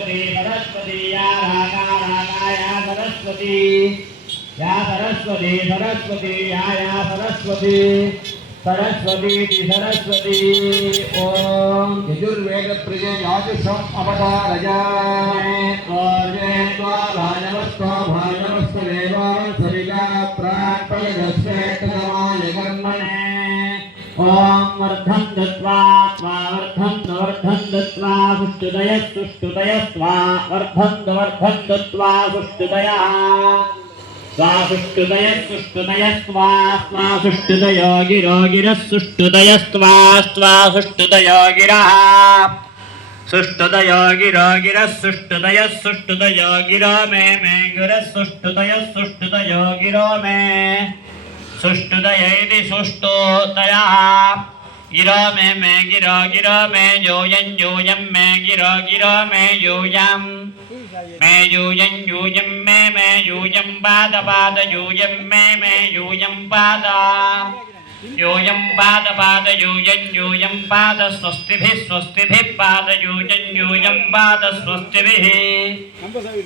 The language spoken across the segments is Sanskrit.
सरस्वती सरस्वती या रागा रागाया सरस्वती या सरस्वती सरस्वती या सरस्वती सरस्वती सरस्वती ओम यजुर्वेद प्रिय याजुषम अवतारयामे ओजे त्वा भाजवस्त्वा भाजवस्त्वेवा सरिगा प्राणपयगस्वेतमाय कर्मणे ओम वर्धं दत्वा त्वा वर्धं दत्वा सुष्टुदय सुष्टुदयस्त्वा वर्धं दत्वा सुष्टुदया स्वासुष्टुदय सुष्टुदयस्त्वा स्वासुष्टुदयो गिरो गिरः सुष्टुदयस्त्वा स्वासुष्टुदयो गिरः सुष्टुदयो गिरो गिरः सुष्टुदयः सुष्टुदयो गिरो मे गिरः सुष्टुदयः सुष्टुदयो गिरो मे सुष्टुदय इति सुष्टुदयः गिरो मे गिरो मे यूयं मे गिरो मे यूयं मे यूयं मे यूयं पाद यूयं मे यूयं पाद यूयं पाद स्वस्तिभिः पाद यूयं पाद स्वस्तिभिः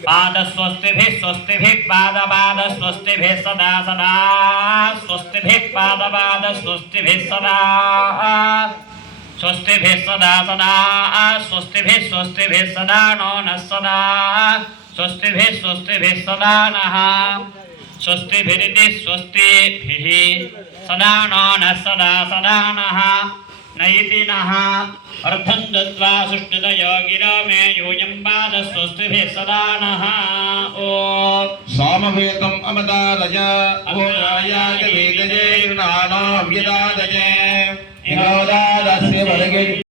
पाद स्वस्तिभिः पाद स्वस्तिभिः सदा स्वस्तिभिः पाद स्वस्तिभिः सदा स्वस्तिभिः सदा स्वस्तिभिः सदा नो नः सदा स्वस्तिभिः सदा नः स्वस्तिभिरिति स्वस्तिभिः सदा नो नः सदा नः नैति नः अर्धं दत्वा सुष्टुदयो गिरो मे यूयं पाद स्वस्तिभिः सदा नः ओम सामवेदम् अमदारय अमरायाय वेदये नानाव्यदादये इनोदादस्य वर्गे